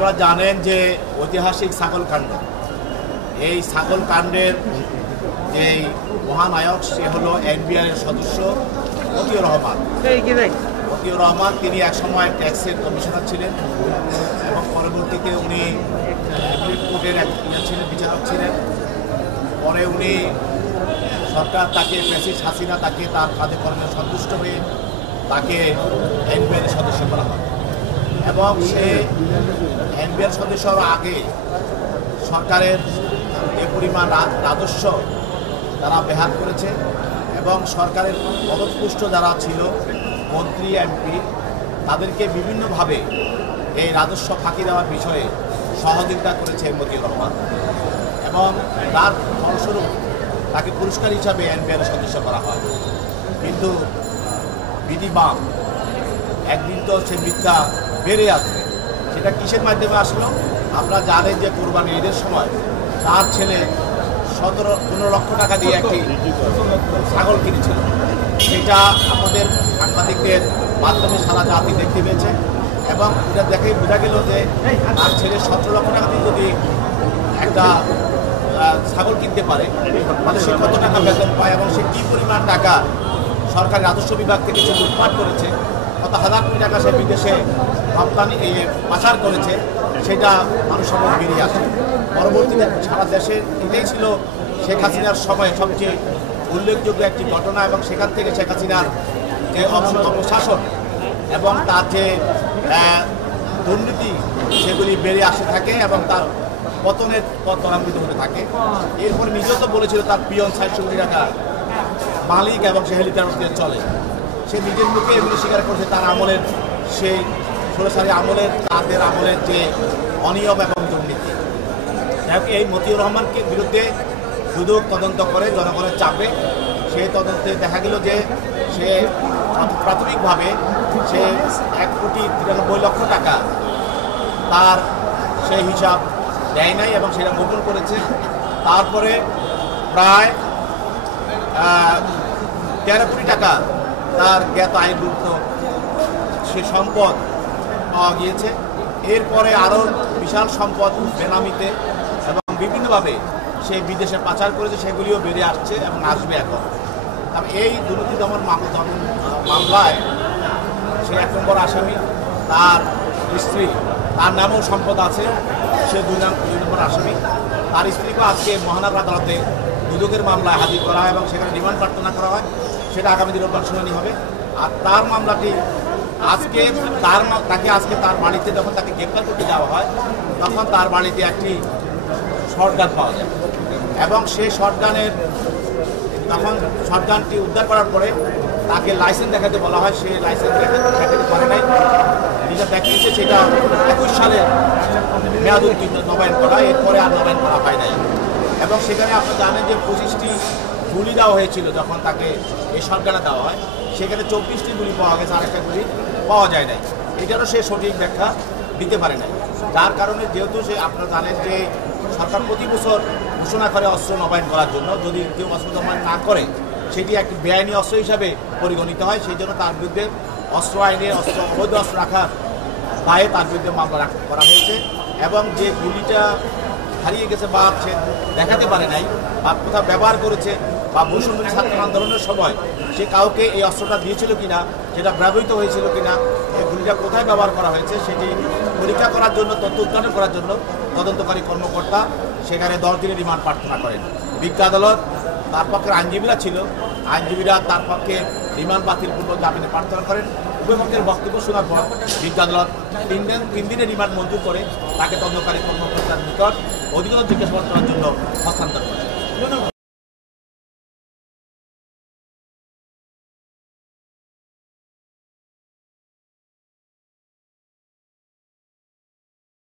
আপনারা জানেন যে ঐতিহাসিক ছাগল কাণ্ড, এই ছাগল কাণ্ডের যে মহানায়ক সে হলো এনবিআর সদস্য মতিউর রহমান। মতিউর রহমান তিনি একসময় ট্যাক্সের কমিশনার ছিলেন এবং পরবর্তীতে উনি কোর্টের এক ছিলেন, বিচারক ছিলেন। পরে উনি সরকার তাকে ফ্যাসিস্ট হাসিনা তাকে তার কাজে কর্মে সন্তুষ্ট হয়ে তাকে এনবিআর সদস্য করা হয় এবং সে এনবিআর সদস্য হওয়ার আগে সরকারের যে পরিমাণ রাজস্ব তারা বেহাত করেছে এবং সরকারের পদপুষ্ট যারা ছিল মন্ত্রী এমপি তাদেরকে বিভিন্নভাবে এই রাজস্ব ফাঁকি দেওয়ার বিষয়ে সহযোগিতা করেছে মতিউর রহমান এবং তার ফলস্বরূপ তাকে পুরস্কার হিসাবে এনবিআর সদস্য করা হয়। কিন্তু বিধি বাম একদিন তো সে মিথ্যা বেড়ে আসবে। সেটা কিসের মাধ্যমে আসলো? আপনারা জানেন যে কোরবানি ঈদের সময় তার ছেলে 15 লক্ষ টাকা দিয়ে একটি ছাগল কিনেছিল। সেটা আমাদের সাংবাদিকদের মাধ্যমে সারা জাতি দেখতে পেয়েছে এবং এটা দেখে বোঝা গেল যে তার ছেলে 17 লক্ষ টাকা দিয়ে যদি একটা ছাগল কিনতে পারে তাহলে সে কত টাকা বেতন পায় এবং সে কী পরিমাণ টাকা সরকারি রাজস্ব বিভাগ থেকে সে লুটপাট করেছে, কত হাজার কোটি টাকা সে বিদেশে রপ্তানি পাচার করেছে, সেটা মানুষের সামনে বেরিয়ে আসে। পরবর্তীতে সারা দেশে এটাই ছিল শেখ হাসিনার সময় সবচেয়ে উল্লেখযোগ্য একটি ঘটনা এবং সেখান থেকে শেখ হাসিনার যে অপশাসন এবং তার যে দুর্নীতি সেগুলি বেড়ে আসতে থাকে এবং তার পতনের পথ ত্বরান্বিত হতে থাকে। এরপরে নিজেও তো বলেছিল তার পিয়ন 60 কোটি টাকা মালিক এবং সে হেলিকপ্টার চলে। সে নিজের মুখে এগুলি স্বীকার করেছে তার আমলের সেই সরাসরি আমলের তাদের আমলের যে অনিয়ম এবং দুর্নীতি। এই মতিউর রহমানকে বিরুদ্ধে দুদক তদন্ত করে জনগণের চাপে সেই তদন্তে দেখা গেল যে সে প্রাথমিকভাবে সে 1,93,00,000 টাকা তার সেই হিসাব দেয় নাই এবং সেটা গোপন করেছে। তারপরে প্রায় 13 কোটি টাকা তার জ্ঞাত আয়বৃত্ত সে সম্পদ পাওয়া গিয়েছে। এরপরে আরও বিশাল সম্পদ বেনামিতে এবং বিভিন্নভাবে সে বিদেশে পাচার করেছে, সেগুলিও বেড়ে আসছে এবং আসবে এখন। এই দুর্নীতি দমন মামলায় সে 1 নম্বর আসামি, তার স্ত্রী, তার নামেও সম্পদ আছে, সে 2 নম্বর আসামি। তার স্ত্রীকে আজকে মহানগর আদালতে দুদকের মামলায় হাজির করা হয় এবং সেখানে রিমান্ড প্রার্থনা করা হয়। সেটা আগামী দিন রোববার শুনানি হবে। আর তার মামলাটি আজকে তাকে আজকে তার বাড়িতে যখন তাকে গ্রেপ্তার করতে যাওয়া হয় তখন তার বাড়িতে একটি শর্টগান পাওয়া যায় এবং সেই শর্টগানের তখন শর্টগানটি উদ্ধার করার পরে তাকে লাইসেন্স দেখাতে বলা হয়। সে লাইসেন্স দেখাতে পারে নাই, যেটা দেখিয়েছে সেটা 21 সালে মেয়াদ উত্তীর্ণ নবায়ন করা, এরপরে আর নবায়ন করা হয় নাই। এবং সেখানে আপনারা জানেন যে 25টি গুলি দেওয়া হয়েছিল যখন তাকে এই শর্টগানে দেওয়া হয়, সেখানে 24টি গুলি পাওয়া গেছে, আরেকটা গুলি পাওয়া যায় নাই। এটারও সে সঠিক ব্যাখ্যা দিতে পারে নাই। যার কারণে যেহেতু সে আপনারা জানেন যে সরকার প্রতি বছর ঘোষণা করে অস্ত্র নবায়ন করার জন্য, যদি কেউ অস্ত্র নবায়ন না করে সেটি একটি বেআইনি অস্ত্র হিসাবে পরিগণিত হয়। সেই জন্য তার বিরুদ্ধে অস্ত্র আইনে অবৈধ অস্ত্র রাখার দায়ে তার বিরুদ্ধে মামলা করা হয়েছে এবং যে গুলিটা হারিয়ে গেছে বা সে দেখাতে পারে নাই বা কোথাও ব্যবহার করেছে বা বৈষম্যবিরোধী ছাত্র আন্দোলনের সময় সে কাউকে এই অস্ত্রটা দিয়েছিল কিনা, সেটা ব্যবহৃত হয়েছিল কিনা, এই গুলিটা কোথায় ব্যবহার করা হয়েছে সেটি পরীক্ষা করার জন্য, তথ্য উদ্ঘাটন করার জন্য তদন্তকারী কর্মকর্তা সেখানে 10 দিনের রিমান্ড প্রার্থনা করেন। বিজ্ঞ আদালত তার পক্ষের আইনজীবীরা ছিল, আইনজীবীরা তার পক্ষে রিমান্ড বাতিলপূর্বক জামিনে প্রার্থনা করেন। উভয় পক্ষের বক্তব্য শোনার পর বিজ্ঞ আদালত 3 দিনের রিমান্ড মঞ্জুর করে তাকে তদন্তকারী কর্মকর্তার নিকট অধিকতর জিজ্ঞাসাবাদ করার জন্য হস্তান্তর করেন।